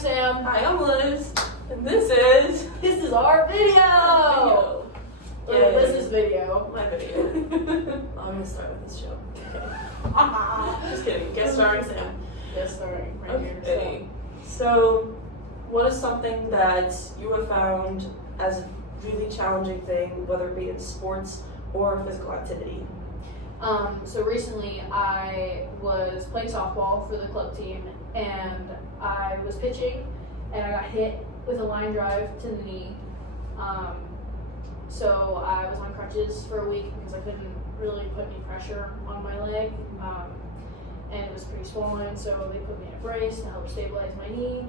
Sam. Hi, I'm Liz, and this is our video. Yeah, This is video. my video. I'm gonna start with this joke. Okay. Just kidding. Guest starring Sam. Yes, sorry, right here. Okay. So, what is something that you have found as a really challenging thing, whether it be in sports or physical activity? So recently I was playing softball for the club team, and I was pitching, and I got hit with a line drive to the knee. So I was on crutches for a week because I couldn't really put any pressure on my leg, and it was pretty swollen. So they put me in a brace to help stabilize my knee,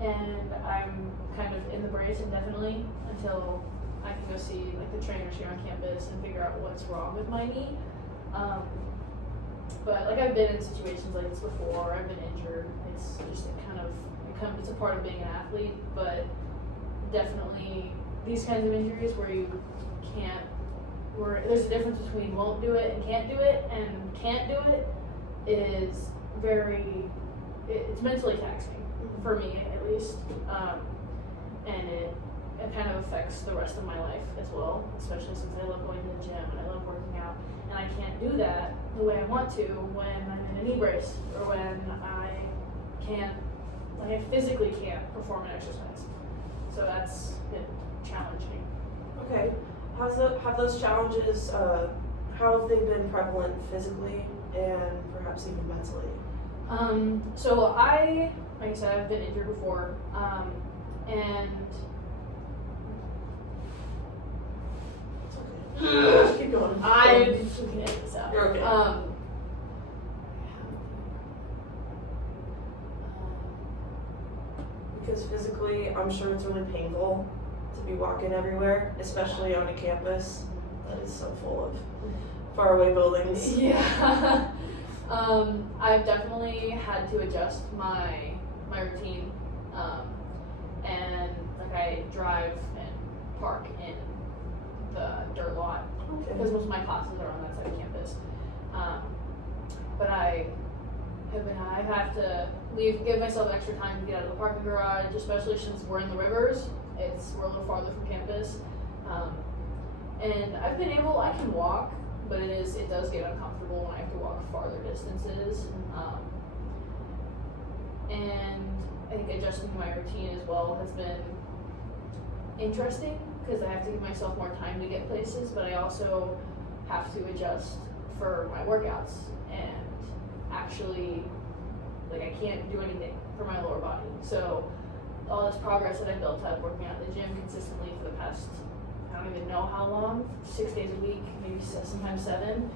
and I'm kind of in the brace indefinitely until I can go see like the trainers here on campus and figure out what's wrong with my knee. But like I've been in situations like this before. I've been injured. It's just it's a part of being an athlete. But definitely these kinds of injuries where there's a difference between won't do it and can't do it, and can't do it is it's mentally taxing for me at least, and it kind of affects the rest of my life as well, especially since I love going to the gym and I love working out, and I can't do that the way I want to when I'm in a knee brace or when I physically can't perform an exercise. So that's been challenging. Okay. Have those challenges, how have they been prevalent physically and perhaps even mentally? So like I said, I've been injured before, and Just keep going. I can edit this out. You're okay. Because physically, I'm sure it's really painful to be walking everywhere, especially on a campus that is so full of faraway buildings. Yeah. I've definitely had to adjust my routine, and like I drive and park in the dirt lot because most of my classes are on that side of campus. But I have to give myself extra time to get out of the parking garage, especially since we're in the rivers. We're a little farther from campus, and I can walk, but it does get uncomfortable when I have to walk farther distances. And I think adjusting my routine as well has been interesting because I have to give myself more time to get places, but I also have to adjust for my workouts, and actually, like, I can't do anything for my lower body. So all this progress that I built up working out at the gym consistently for the past, I don't even know how long, 6 days a week, maybe sometimes 7,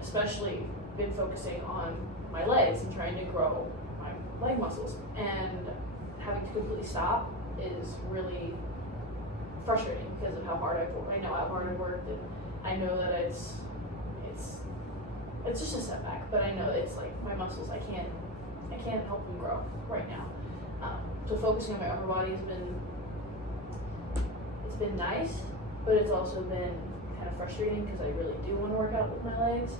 especially been focusing on my legs and trying to grow my leg muscles, and having to completely stop is really frustrating because of how hard I've worked. I know how hard I've worked, and I know that it's just a setback, but I know it's like my muscles, I can't help them grow right now. So focusing on my upper body it's been nice, but it's also been kind of frustrating because I really do want to work out with my legs.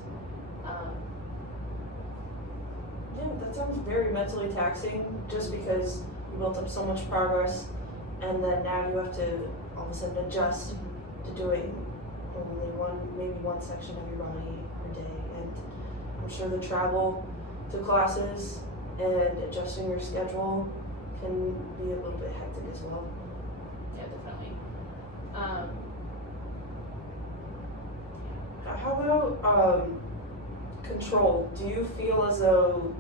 Yeah, that sounds very mentally taxing just because you built up so much progress, and then now you have to all of a sudden adjust to doing only maybe one section of your body per day. And I'm sure the travel to classes and adjusting your schedule can be a little bit hectic as well. Yeah, definitely. How about control? Do you feel as though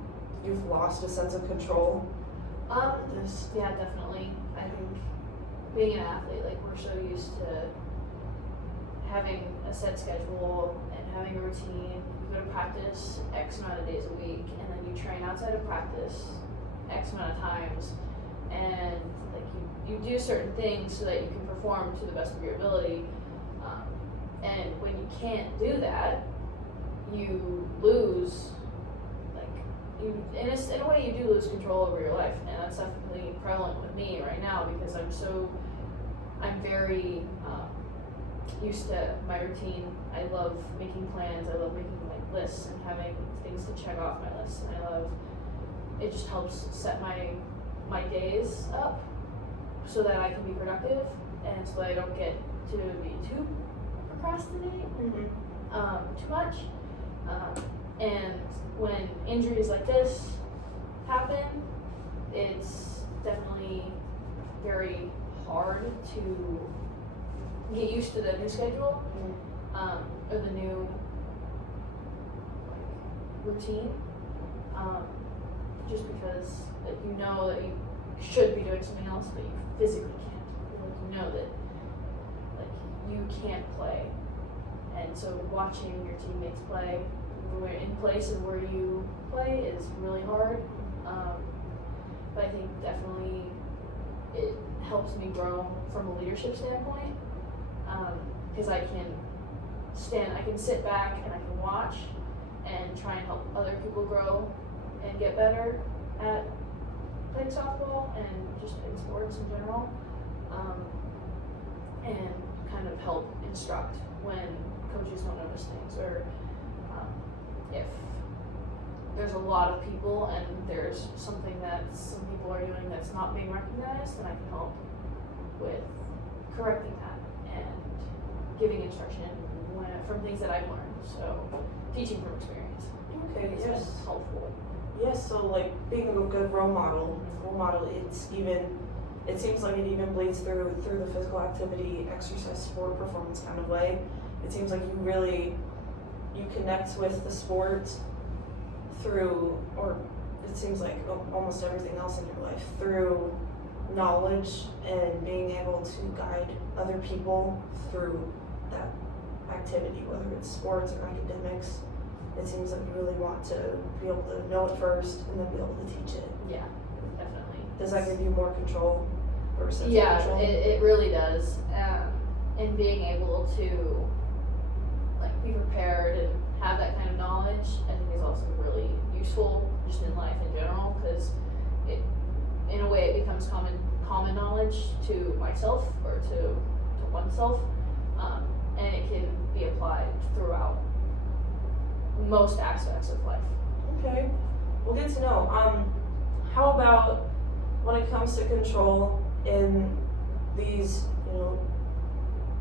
you've lost a sense of control? Yeah, definitely. I think being an athlete, like, we're so used to having a set schedule and having a routine. You go to practice X amount of days a week, and then you train outside of practice X amount of times, and like you do certain things so that you can perform to the best of your ability. And when you can't do that, you lose. In a way, you do lose control over your life, and that's definitely prevalent with me right now because I'm very used to my routine. I love making plans. I love making like lists and having things to check off my list, and I love it just helps set my days up so that I can be productive and so that I don't get to be too procrastinate too much. And when injuries like this happen, it's definitely very hard to get used to the new schedule, or the new routine, just because you know that you should be doing something else, but you physically can't. Like, you know that you can't play, and so watching your teammates play in places where you play is really hard. But I think definitely it helps me grow from a leadership standpoint, because I can sit back and I can watch and try and help other people grow and get better at playing softball and just in sports in general, and kind of help instruct when coaches don't notice things, or if there's a lot of people and there's something that some people are doing that's not being recognized, then I can help with correcting that and giving instruction from things that I've learned. So teaching from experience. Okay, yes. Is helpful. Yes, so like being a good role model, it seems like it even bleeds through the physical activity, exercise, sport, performance kind of way. It seems like you connect with the sport through, or it seems like almost everything else in your life, through knowledge and being able to guide other people through that activity, whether it's sports or academics. It seems like you really want to be able to know it first and then be able to teach it. Yeah, definitely. Does that give you more control or sense of control? It really does. And being able to be prepared and have that kind of knowledge, I think is also really useful just in life in general, because in a way it becomes common knowledge to myself or to oneself, and it can be applied throughout most aspects of life. Okay, well, good to know. How about when it comes to control in these,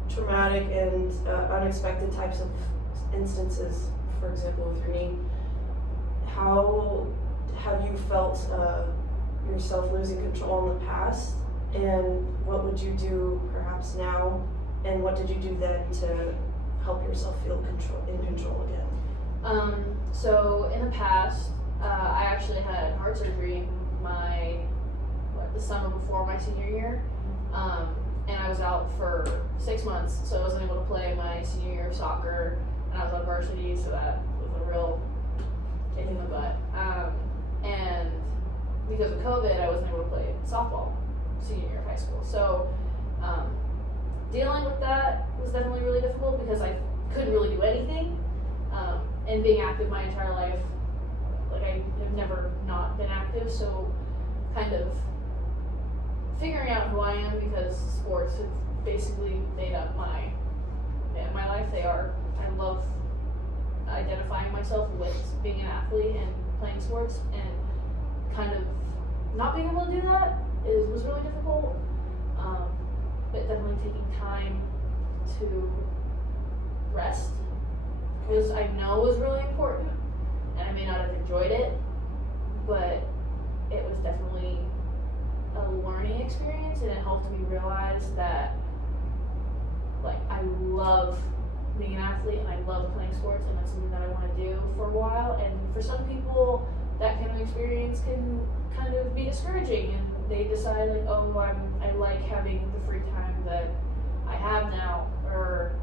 traumatic and unexpected types of instances, for example, with your knee? How have you felt yourself losing control in the past, and what would you do perhaps now, and what did you do then to help yourself feel in control again? So in the past, I actually had heart surgery the summer before my senior year, and I was out for 6 months, so I wasn't able to play my senior year of soccer, and I was on varsity, so that was a real kick in the butt. And because of COVID, I wasn't able to play softball senior year of high school. So dealing with that was definitely really difficult because I couldn't really do anything. And being active my entire life, I have never not been active, so kind of figuring out who I am, because sports have basically made up my life. I love identifying myself with being an athlete and playing sports, and kind of not being able to do that was really difficult. But definitely taking time to rest, because I know was really important, and I may not have enjoyed it, but it was definitely a learning experience, and it helped me realize that I love being an athlete and I love playing sports, and that's something that I want to do for a while. And for some people, that kind of experience can kind of be discouraging, and they decide I like having the free time that I have now, or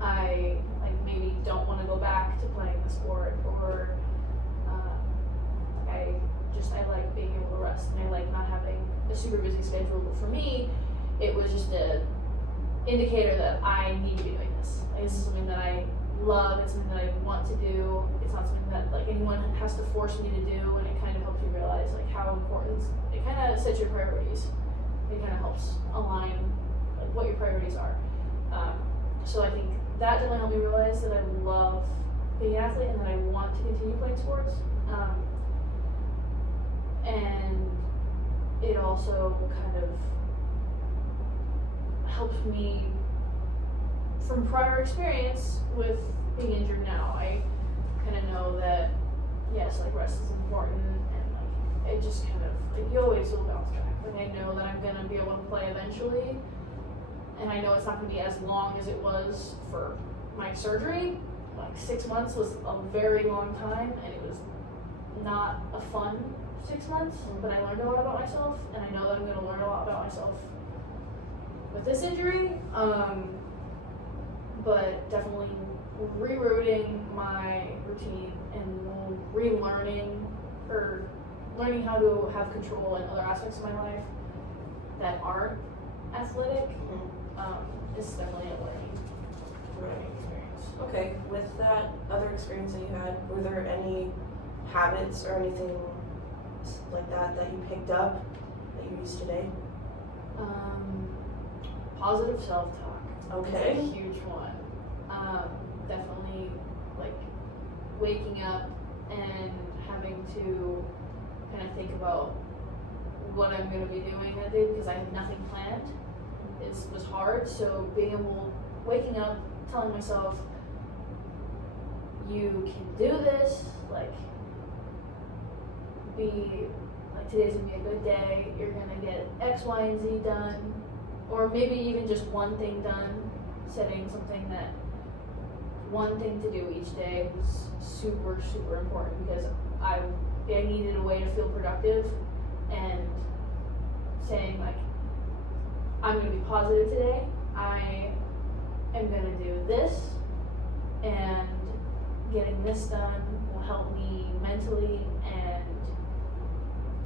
I maybe don't want to go back to playing the sport, or I like being able to rest, and I like not having a super busy schedule. But for me, it was just an indicator that I need to be doing this. This is something that I love. It's something that I want to do. It's not something that anyone has to force me to do, and it kind of helps you realize how important. It kind of sets your priorities. It kind of helps align what your priorities are. So I think that definitely helped me realize that I love being an athlete and that I want to continue playing sports. and it also kind of helps me from prior experience with being injured now. I kind of know that, yes, like rest is important, and like it just kind of, like you always will bounce back. Like I know that I'm gonna be able to play eventually, and I know it's not gonna be as long as it was for my surgery. Like 6 months was a very long time, and it was not a fun 6 months, but I learned a lot about myself, and I know that I'm gonna learn a lot about myself with this injury. But definitely rerouting my routine and relearning or learning how to have control in other aspects of my life that aren't athletic is definitely a learning experience. Okay, with that other experience that you had, were there any habits or anything like that that you picked up that you use today? Positive self-talk. Okay. It's a huge one. Definitely like waking up and having to kind of think about what I'm going to be doing that day because I had nothing planned. It was hard, so being able, waking up, telling myself, you can do this, like today's going to be a good day, you're going to get X, Y, and Z done, or maybe even just one thing done, setting something that one thing to do each day was super, super important because I needed a way to feel productive, and saying like, I'm going to be positive today, I am going to do this, and getting this done will help me mentally and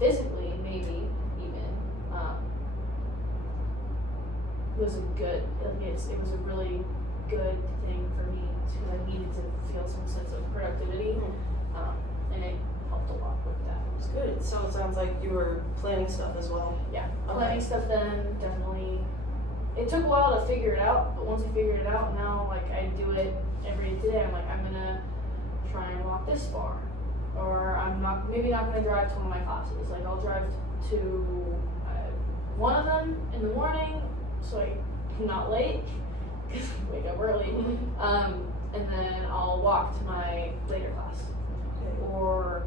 physically, maybe even. It was a good, it was a really good thing for me because I needed to feel some sense of productivity, and it helped a lot with that. It's good. So it sounds like you were planning stuff as well. Yeah, Okay. planning stuff then definitely. It took a while to figure it out, but once I figured it out, now like I do it every day today. I'm like, I'm gonna try and walk this far, or I'm maybe not gonna drive to one of my classes. Like I'll drive to one of them in the morning, so I'm not late because I wake up early. And then I'll walk to my later class, or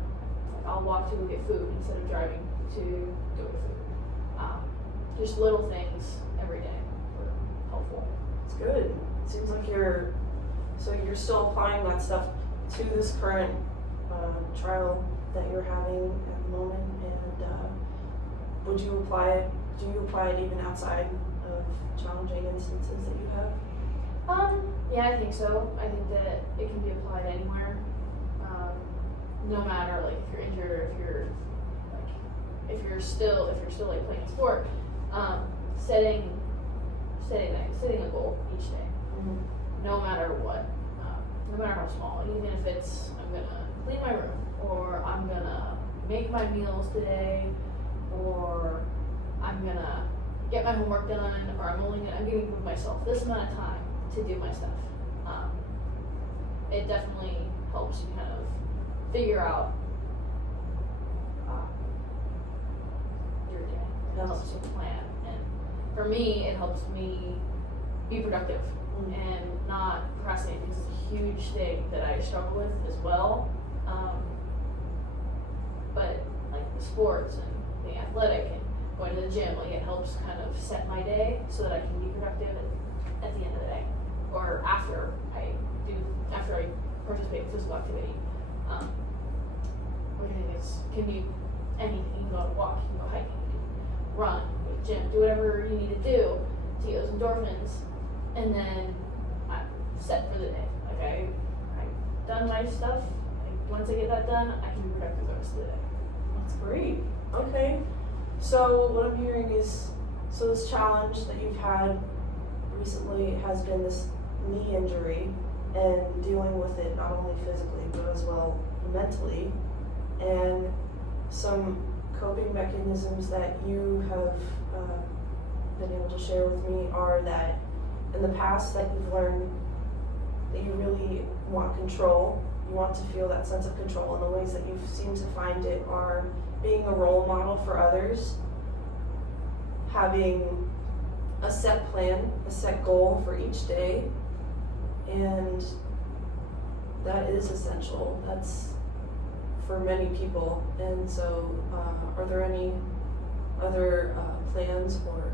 I'll walk to go get food instead of driving to go get food. Just little things every day were helpful. It's good. It seems like you're still applying that stuff to this current trial that you're having at the moment, and would you apply it? Do you apply it even outside of challenging instances that you have? Yeah, I think so. I think that it can be applied anywhere. No matter like if you're injured or if you're still like playing a sport, setting a goal each day, no matter what, no matter how small, even if it's I'm gonna clean my room, or I'm gonna make my meals today, or I'm gonna get my homework done, or I'm gonna give myself this amount of time to do my stuff. It definitely helps you kind of figure out your day. It helps you plan, and for me, it helps me be productive and not procrastinate, because it's a huge thing that I struggle with as well. But like the sports and being athletic and going to the gym, like it helps kind of set my day so that I can be productive at the end of the day, or after I participate in physical activity. Which I think can be anything. You can go on a walk, you can go hiking, you can run, go to the gym, do whatever you need to do to get those endorphins, and then I'm set for the day. Like I've done my stuff. Once I get that done, I can be productive the rest of the day. That's great. Okay. So what I'm hearing is, so this challenge that you've had recently has been this knee injury and dealing with it not only physically but as well mentally, and some coping mechanisms that you have been able to share with me are that in the past that you've learned that you really want control, you want to feel that sense of control, and the ways that you seem to find it are being a role model for others, having a set plan, a set goal for each day, and that is essential. That's for many people. And so, are there any other plans or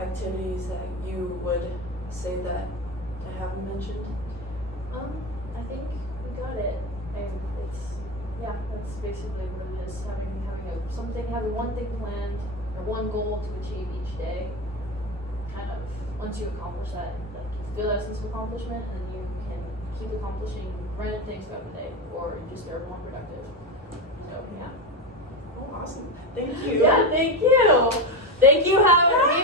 activities that you would say that I haven't mentioned? I think we got it. And that's basically what it is. Having one thing planned or one goal to achieve each day. Kind of once you accomplish that, like you feel that sense of accomplishment, and then you can keep accomplishing random things throughout the day, or just are more productive. So yeah. Oh, awesome! Thank you. Yeah, thank you. Thank you, Howard.